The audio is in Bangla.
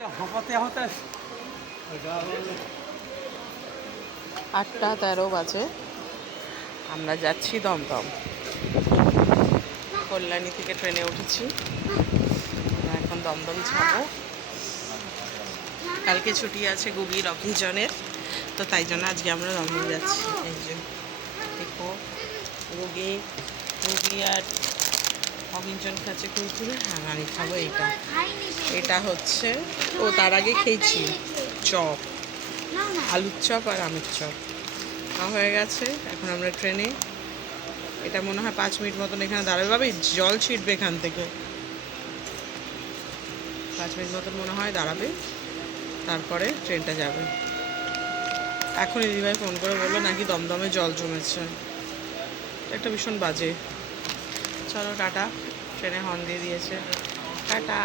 8:13 বাজে, আমরা যাচ্ছি দমদম। কল্যাণী থেকে ট্রেনে উঠেছি, এখন দমদম যাবো। কালকে ছুটি আছে গুগির অকেশনের, তো তাই জন্য আজকে আমরা দমদম যাচ্ছি। এই যে দেখো, গুগি আর অকেশন খাচ্ছে কুরকুরে, আর আমি খাবো এইটা। এটা হচ্ছে, ও তার আগে খেয়েছি চপ, আলুর চপ আর আমের চপ হয়ে গেছে। এখন আমরা ট্রেনে, এটা মনে হয় 5 মিনিট মতন এখানে দাঁড়াবে। ভাবে জল ছিটবে এখান থেকে, 5 মিনিট মতন মনে হয় দাঁড়াবে, তারপরে ট্রেনটা যাবে। এখন দিদিভাই ফোন করে বললো নাকি দমদমে জল জমেছে, একটা ভীষণ বাজে। চলো টাটা, ট্রেনে হর্ন দিয়ে দিয়েছে, টাটা।